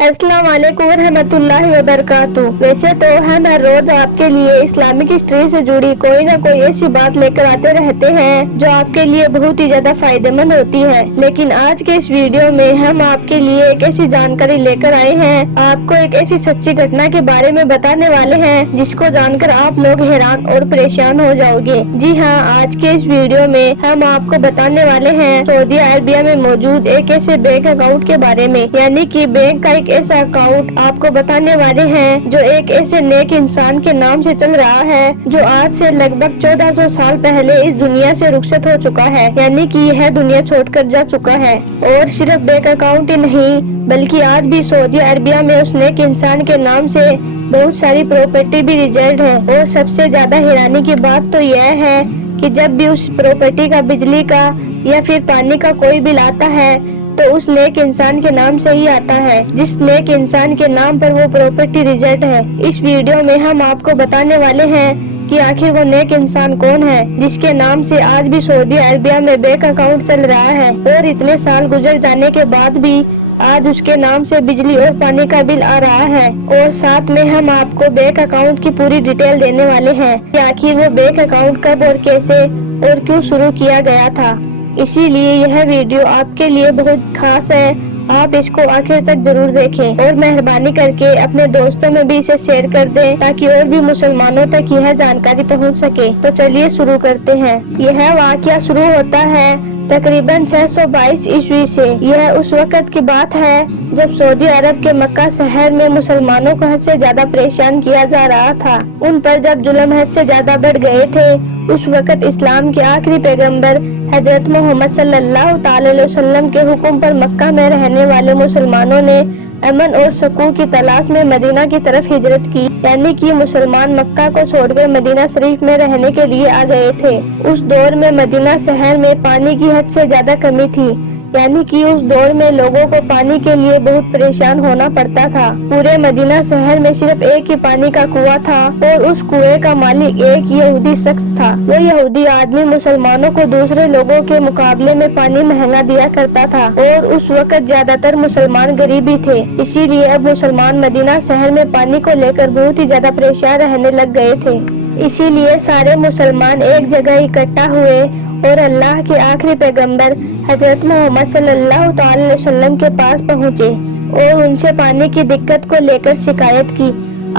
अस्सलाम वालेकुम रहमतुल्लाहि वबरकातुह। वैसे तो हम हर रोज आपके लिए इस्लामिक हिस्ट्री से जुड़ी कोई ना कोई ऐसी बात लेकर आते रहते हैं जो आपके लिए बहुत ही ज्यादा फायदेमंद होती है, लेकिन आज के इस वीडियो में हम आपके लिए एक ऐसी जानकारी लेकर आए हैं। आपको एक ऐसी सच्ची घटना के बारे में बताने वाले हैं जिसको जानकर आप लोग हैरान और परेशान हो जाओगे। जी हाँ, आज के इस वीडियो में हम आपको बताने वाले हैं सऊदी अरबिया में मौजूद एक ऐसे बैंक अकाउंट के बारे में, यानी कि बैंक का एक ऐसा अकाउंट आपको बताने वाले हैं जो एक ऐसे नेक इंसान के नाम से चल रहा है जो आज से लगभग 1400 साल पहले इस दुनिया से रुखसत हो चुका है, यानी कि यह दुनिया छोड़कर जा चुका है। और सिर्फ बैंक अकाउंट ही नहीं बल्कि आज भी सऊदी अरबिया में उस नेक इंसान के नाम से बहुत सारी प्रॉपर्टी भी रिजर्व है। और सबसे ज्यादा हैरानी की बात तो यह है कि जब भी उस प्रॉपर्टी का बिजली का या फिर पानी का कोई बिल आता है तो उस नेक इंसान के नाम से ही आता है, जिस नेक इंसान के नाम पर वो प्रॉपर्टी रिजर्व है। इस वीडियो में हम आपको बताने वाले हैं कि आखिर वो नेक इंसान कौन है जिसके नाम से आज भी सऊदी अरबिया में बैंक अकाउंट चल रहा है और इतने साल गुजर जाने के बाद भी आज उसके नाम से बिजली और पानी का बिल आ रहा है। और साथ में हम आपको बैंक अकाउंट की पूरी डिटेल देने वाले हैं कि आखिर वो बैंक अकाउंट कब और कैसे और क्यों शुरू किया गया था। इसीलिए यह वीडियो आपके लिए बहुत खास है, आप इसको आखिर तक जरूर देखें और मेहरबानी करके अपने दोस्तों में भी इसे शेयर कर दें ताकि और भी मुसलमानों तक यह जानकारी पहुंच सके। तो चलिए शुरू करते हैं। यह वाकया शुरू होता है तकरीबन 622 ईस्वी से। यह उस वक़्त की बात है जब सऊदी अरब के मक्का शहर में मुसलमानों को हद से ज्यादा परेशान किया जा रहा था। उन पर जब जुल्म हद से ज्यादा बढ़ गए थे, उस वक़्त इस्लाम के आखिरी पैगंबर हजरत मोहम्मद सल्लल्लाहु अलैहि वसल्लम के हुक्म पर मक्का में रहने वाले मुसलमानों ने अमन और सुकून की तलाश में मदीना की तरफ हिजरत की, यानी कि मुसलमान मक्का को छोड़कर मदीना शरीफ में रहने के लिए आ गए थे। उस दौर में मदीना शहर में पानी की हद से ज्यादा कमी थी, यानी कि उस दौर में लोगों को पानी के लिए बहुत परेशान होना पड़ता था। पूरे मदीना शहर में सिर्फ एक ही पानी का कुआं था और उस कुएं का मालिक एक यहूदी शख्स था। वो यहूदी आदमी मुसलमानों को दूसरे लोगों के मुकाबले में पानी महंगा दिया करता था और उस वक्त ज्यादातर मुसलमान गरीब ही थे। इसीलिए अब मुसलमान मदीना शहर में पानी को लेकर बहुत ही ज्यादा परेशान रहने लग गए थे। इसीलिए सारे मुसलमान एक जगह इकट्ठा हुए और अल्लाह के आखिरी पैगंबर हजरत मोहम्मद सल्लल्लाहु अलैहि वसल्लम के पास पहुँचे और उनसे पानी की दिक्कत को लेकर शिकायत की।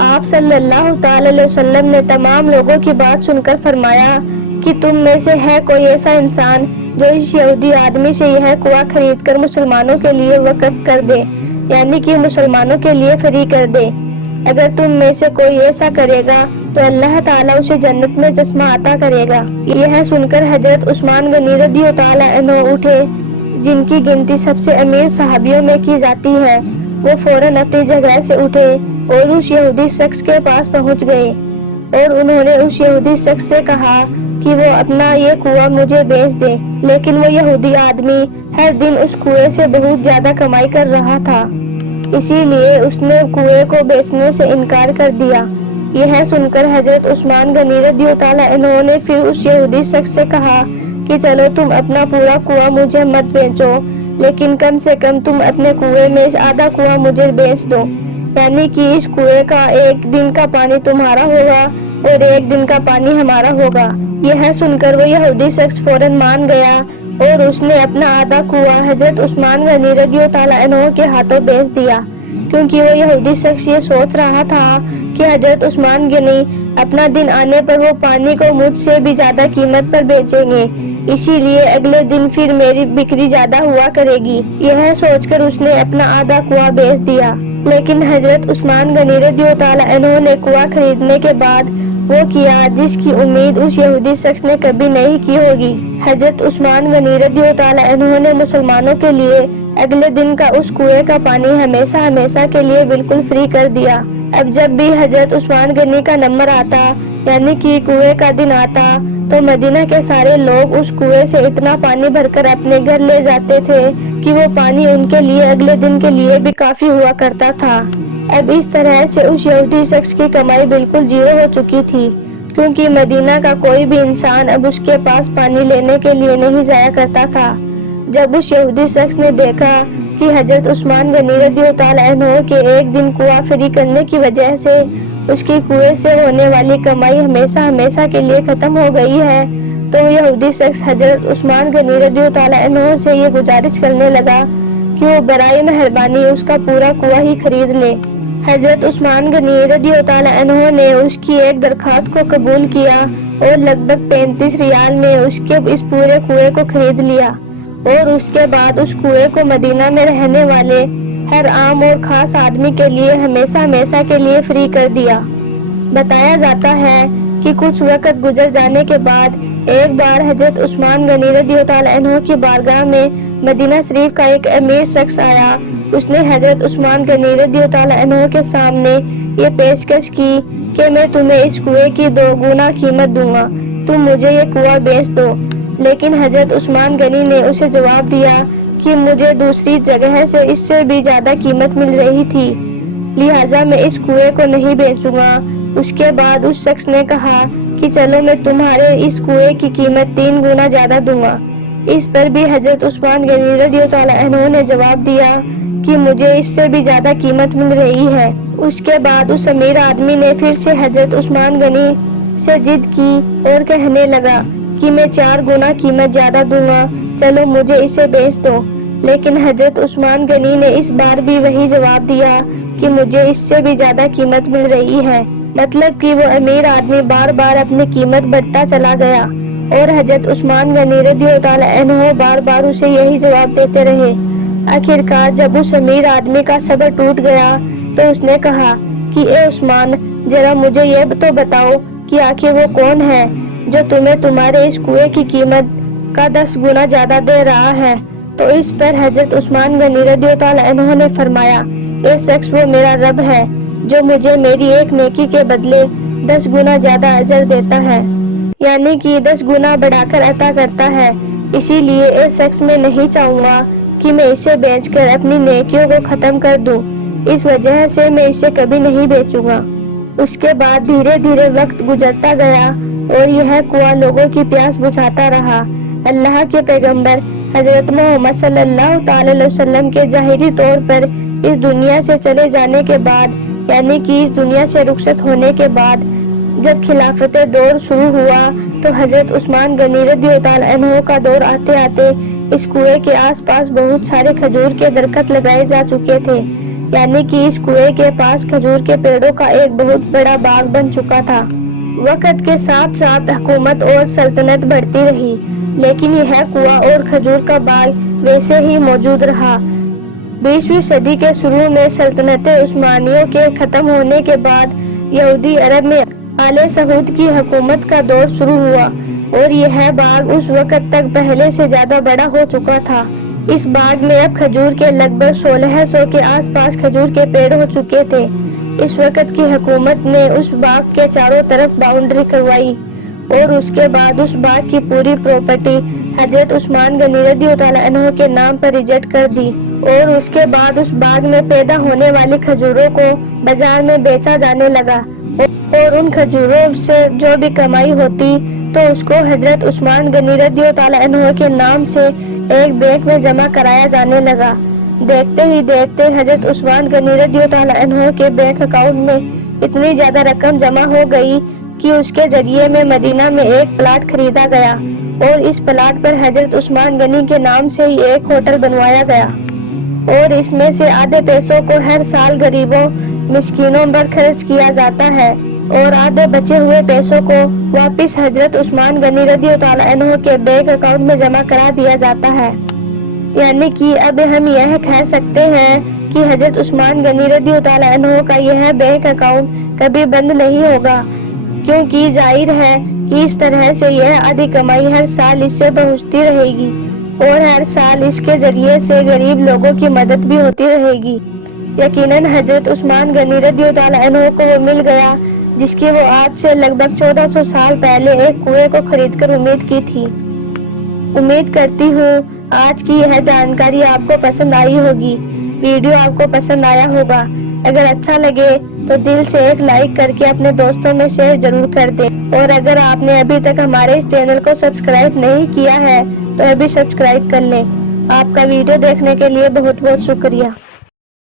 आप सल्लल्लाहु अलैहि वसल्लम ने तमाम लोगों की बात सुनकर फरमाया कि तुम में से है कोई ऐसा इंसान जो इस यहूदी आदमी से यह कुआं खरीद कर मुसलमानों के लिए वक़्फ कर दे, यानी कि मुसलमानों के लिए फ्री कर दे। अगर तुम में से कोई ऐसा करेगा तो अल्लाह ताला उसे जन्नत में चश्मा अता करेगा। यह सुनकर हजरत उस्मान गनी रज़ियल्लाहु ताला अन्हु उठे, जिनकी गिनती सबसे अमीर सहाबियों में की जाती है। वो फौरन अपनी जगह से उठे और उस यहूदी शख्स के पास पहुंच गए और उन्होंने उस यहूदी शख्स से कहा कि वो अपना ये कुआं मुझे बेच दे। लेकिन वो यहूदी आदमी हर दिन उस कुएं से बहुत ज्यादा कमाई कर रहा था, इसीलिए उसने कुएं को बेचने से इनकार कर दिया। यह सुनकर हजरत उस्मान गनी रज़ियल्लाहु ताला अन्हु ने फिर उस यहूदी शख्स से कहा कि चलो तुम अपना पूरा कुआं मुझे मत बेचो, लेकिन कम से कम तुम अपने कुएं में आधा कुआं मुझे बेच दो, यानी कि इस कुएं का एक दिन का पानी तुम्हारा होगा और एक दिन का पानी हमारा होगा। यह सुनकर वो यहूदी शख्स फौरन मान गया और उसने अपना आधा कुआं हजरत उस्मान गनी रज़ियल्लाहु ताला अन्हु के हाथों बेच दिया, क्योंकि वो यहूदी शख्स ये सोच रहा था कि हजरत उस्मान गनी अपना दिन आने पर वो पानी को मुझसे भी ज्यादा कीमत पर बेचेंगे, इसीलिए अगले दिन फिर मेरी बिक्री ज्यादा हुआ करेगी। यह सोचकर उसने अपना आधा कुआं बेच दिया। लेकिन हजरत उस्मान गनी रज़ियल्लाहु ताला अन्हु ने कुआं खरीदने के बाद वो किया जिसकी उम्मीद उस यहूदी शख्स ने कभी नहीं की होगी। हजरत उस्मान गनी रज़ियल्लाहु ताला अन्हु ने मुसलमानों के लिए अगले दिन का उस कुएं का पानी हमेशा हमेशा के लिए बिल्कुल फ्री कर दिया। अब जब भी हजरत उस्मान गनी का नंबर आता, यानी कि कुएं का दिन आता, तो मदीना के सारे लोग उस कुएं से इतना पानी भरकर अपने घर ले जाते थे कि वो पानी उनके लिए अगले दिन के लिए भी काफी हुआ करता था। अब इस तरह से उस यहूदी शख्स की कमाई बिल्कुल जीरो हो चुकी थी, क्योंकि मदीना का कोई भी इंसान अब उसके पास पानी लेने के लिए नहीं जाया करता था। जब उस यहूदी शख्स ने देखा کہ حضرت عثمان غنی رضی اللہ تعالیٰ عنہ کے ایک دن کنواں فری کرنے کی وجہ سے اس کی کنویں سے ہونے والی کمائی ہمیشہ کے لیے ختم ہو گئی ہے، تو یہودی شخص حضرت عثمان غنی رضی اللہ تعالیٰ عنہ سے یہ گزارش کرنے لگا کہ وہ برائے مہربانی اس کا پورا کنواں ہی خرید لے۔ حضرت عثمان غنی رضی اللہ تعالیٰ عنہ نے اس کی ایک درخواست کو قبول کیا اور لگ بھگ 35 ریال میں اس کے اس پورے کنویں کو خرید لیا، اور اس کے بعد اس کنویں کو مدینہ میں رہنے والے ہر عام اور خاص آدمی کے لیے ہمیشہ کے لیے فری کر دیا۔ بتایا جاتا ہے کہ کچھ وقت گزر جانے کے بعد ایک بار حضرت عثمان غنی رضی اللہ تعالیٰ عنہ کی بارگاہ میں مدینہ شریف کا ایک امیر شخص آیا۔ اس نے حضرت عثمان غنی رضی اللہ تعالیٰ عنہ کے سامنے یہ پیشکش کی کہ میں تمہیں اس کنویں کی 2 گنا قیمت دوں گا، تم مجھے یہ کنواں بیچ دو۔ لیکن حضرت عثمان غنی نے اسے جواب دیا کہ مجھے دوسری جگہ سے اس سے بھی زیادہ قیمت مل رہی تھی، لہٰذا میں اس کنویں کو نہیں بیچوں گا۔ اس کے بعد اس شخص نے کہا کہ چلو میں تمہارے اس کنویں کی قیمت 3 گنا زیادہ دوں گا۔ اس پر بھی حضرت عثمان غنی رضی اللہ تعالیٰ عنہ نے جواب دیا کہ مجھے اس سے بھی زیادہ قیمت مل رہی ہے۔ اس کے بعد اس امیر آدمی نے پھر سے حضرت عثمان غنی سے ضد کی اور کہنے لگا کہ میں 4 گنا قیمت زیادہ دوں گا، چلو مجھے اسے بیچ دو۔ لیکن حضرت عثمان غنی نے اس بار بھی وہی جواب دیا کہ مجھے اس سے بھی زیادہ قیمت مل رہی ہے۔ مطلب کہ وہ امیر آدمی بار بار اپنی قیمت بڑھتا چلا گیا اور حضرت عثمان غنی رضی اللہ تعالیٰ عنہ بار بار اسے یہی جواب دیتے رہے۔ آخرکار جب اس امیر آدمی کا صبر ٹوٹ گیا تو اس نے کہا کہ اے عثمان، ذرا مجھے یہ تو بتاؤ کہ آخر وہ کون ہے جو تمہیں تمہارے اس کنویں کی قیمت کا 10 گنا زیادہ دے رہا ہے۔ تو اس پر حضرت عثمان غنی رضی اللہ تعالیٰ عنہ نے فرمایا، یہ شخص وہ میرا رب ہے جو مجھے میری ایک نیکی کے بدلے 10 گنا زیادہ اجر دیتا ہے، یعنی کہ 10 گنا بڑھا کر عطا کرتا ہے۔ اسی لیے اس شخص میں نہیں چاہوں گا کہ میں اسے بیچ کر اپنی نیکیوں کو ختم کر دوں، اس وجہ سے میں اسے کبھی نہیں بیچوں گا۔ اس کے بعد دھیرے دھیرے وقت گزرتا گیا اور یہ کنواں لوگوں کی پیاس بجھاتا رہا۔ اللہ کے پیغمبر حضرت محمد صلی اللہ تعالی علیہ وسلم کے ظاہری طور پر اس دنیا سے چلے جانے کے بعد، یعنی کہ اس دنیا سے رخصت ہونے کے بعد، جب خلافت دور شروع ہوا تو حضرت عثمان غنی رضی اللہ تعالیٰ عنہ کا دور آتے آتے اس کنویں کے آس پاس بہت سارے کھجور کے درخت لگائے جا چکے تھے، یعنی کہ اس کنویں کے پاس کھجور کے پیڑوں کا ایک بہت بڑا باغ بن چکا تھا۔ وقت کے ساتھ ساتھ حکومت اور سلطنت بڑھتی رہی، لیکن یہ کنواں اور کھجور کا باغ ویسے ہی موجود رہا۔ 20ویں صدی کے شروع میں سلطنت عثمانیوں کے ختم ہونے کے بعد یہودی عرب میں آل سعود کی حکومت کا دور شروع ہوا، اور یہ باغ اس وقت تک پہلے سے زیادہ بڑا ہو چکا تھا۔ اس باغ میں اب کھجور کے لگ بھگ 1600 کے آس پاس کھجور کے پیڑ ہو چکے تھے۔ اس وقت کی حکومت نے اس باغ کے چاروں طرف باؤنڈری کروائی اور اس کے بعد اس باغ کی پوری پراپرٹی حضرت عثمان غنی رضی اللہ تعالیٰ عنہ کے نام پر رجسٹر کر دی، اور اس کے بعد اس باغ میں پیدا ہونے والی کھجوروں کو بازار میں بیچا جانے لگا، اور ان کھجوروں سے جو بھی کمائی ہوتی تو اس کو حضرت عثمان غنی رضی اللہ تعالیٰ عنہ کے نام سے ایک بینک میں جمع کرایا جانے لگا۔ دیکھتے ہی دیکھتے حضرت عثمان غنی رضی اللہ تعالیٰ عنہ کے بینک اکاؤنٹ میں اتنی زیادہ رقم جمع ہو گئی کہ اس کے ذریعے میں مدینہ میں ایک پلاٹ خریدا گیا، اور اس پلاٹ پر حضرت عثمان غنی کے نام سے ہی ایک ہوٹل بنوایا گیا، اور اس میں سے آدھے پیسوں کو ہر سال غریبوں مسکینوں پر خرچ کیا جاتا ہے، اور آدھے بچے ہوئے پیسوں کو واپس حضرت عثمان غنی رضی اللہ تعالیٰ عنہ کے بینک اکاؤنٹ میں جمع کرا دیا جاتا ہے۔ یعنی کہ اب ہم یہ کہہ سکتے ہیں کہ حضرت عثمان غنی رضی اللہ تعالیٰ عنہ کا یہ بینک اکاؤنٹ کبھی بند نہیں ہوگا، کیونکہ ظاہر ہے کہ اس طرح سے یہ آدھی کمائی ہر سال اس سے پہنچتی رہے گی، اور ہر سال اس کے ذریعے سے غریب لوگوں کی مدد بھی ہوتی رہے گی۔ یقیناً حضرت عثمان غنی رضی اللہ تعالیٰ عنہ کو وہ مل گیا جس کی وہ آج سے لگ بھگ 1400 سال پہلے ایک کنویں کو خرید کر امید کی تھی۔ امید کرتی ہوں آج کی یہ جانکاری آپ کو پسند آئی ہوگی، ویڈیو آپ کو پسند آیا ہوگا۔ اگر اچھا لگے تو دل سے ایک لائک کر کے اپنے دوستوں میں شیئر ضرور کر دیں، اور اگر آپ نے ابھی تک ہمارے اس چینل کو سبسکرائب نہیں کیا ہے تو ابھی سبسکرائب کر لیں آپ کا ویڈیو دیکھنے کے لیے بہت بہت شکریہ۔